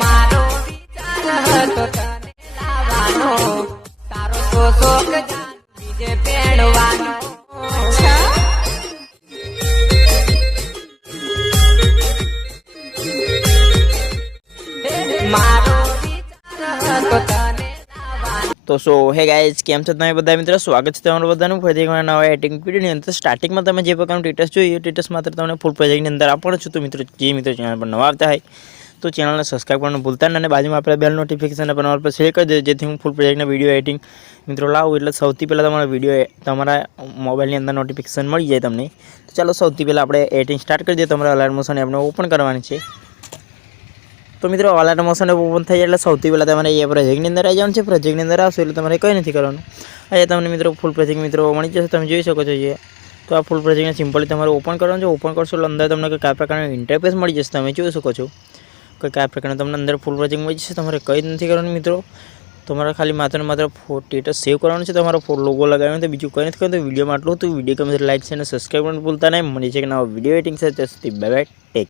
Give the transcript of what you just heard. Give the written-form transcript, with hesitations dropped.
મારો વિચાર હતો તને લાવવાનો, તારો તો શોખ જાન બીજે પહેરવાનો. મારો વિચાર હતો તને લાવવાનો. તો સો હે ગાઈઝ, કેમ છો તમે બધા મિત્રો? સ્વાગત છે તમારું બધાનું ફરીથી એક નવા એડિટિંગ વિડીયોની અંદર. સ્ટાર્ટિંગમાં તમે જે પ્રકારનું ટેટસ જોયું, ટેટસ માત્ર તમને ફૂલ પ્રોજેક્ટની અંદર આપવાનો છું. તો મિત્રો, જે મિત્રો ચેનલ પર નવા આવતા હોય તો ચેનલને સબસ્ક્રાઈબ કરવાનું ભૂલતા નહીં, અને બાજુમાં આપણે બેલ નોટિફિકેશન પણ ઓલ પર શેર કરી દેજો, જેથી હું ફૂલ પ્રોજેક્ટના વિડીયો એડિટિંગ મિત્રો લાવું એટલે સૌથી પહેલાં તમારા વિડીયો તમારા મોબાઈલની અંદર નોટિફિકેશન મળી જાય તમને. તો ચાલો સૌથી પહેલાં આપણે એડિટિંગ સ્ટાર્ટ કરી દઈએ. તમારા અલાર્મ મોશન એપને ઓપન કરવાની છે. તો મિત્રો, અલાર્મ મોશન એપ ઓપન થઈ જાય એટલે સૌથી પહેલાં તમારે એ પ્રોજેક્ટની અંદર આવી જવાનું છે. પ્રોજેક્ટની અંદર આવશો એટલે તમારે કંઈ નથી કરવાનું. અહીંયા તમને મિત્રો ફૂલ પ્રોજેક્ટ મિત્રો મળી જશે, તમે જોઈ શકો છો. તો આ ફૂલ પ્રોજેક્ટને સિમ્પલી તમારે ઓપન કરવાનું છે. ઓપન કરશો એટલે અંદર તમને કયા પ્રકારનું ઇન્ટરફેસ મળી જશે, તમે જોઈ શકો છો. કયા પ્રકારનું તમને અંદર ફૂલ પ્રોજેક્ટ મળી જશે. તમારે કંઈ જ નથી કરવાનું મિત્રો. તમારે ખાલી માત્ર ને માત્ર સ્ટેટસ સેવ કરવાનું છે, તમારો લોગો લગાવવાનો છે, બીજું કંઈ નથી કરવાનું. તો વિડીયોમાં આટલું હતું. વિડીયો ગમે તો લાઈક છે અને સબસ્ક્રાઈબ કરવાનું ભૂલતા નહીં. મળી છે કે નવા વિડીયો એડિટિંગ છે. ત્યાં સુધી બાય બાય, ટેક.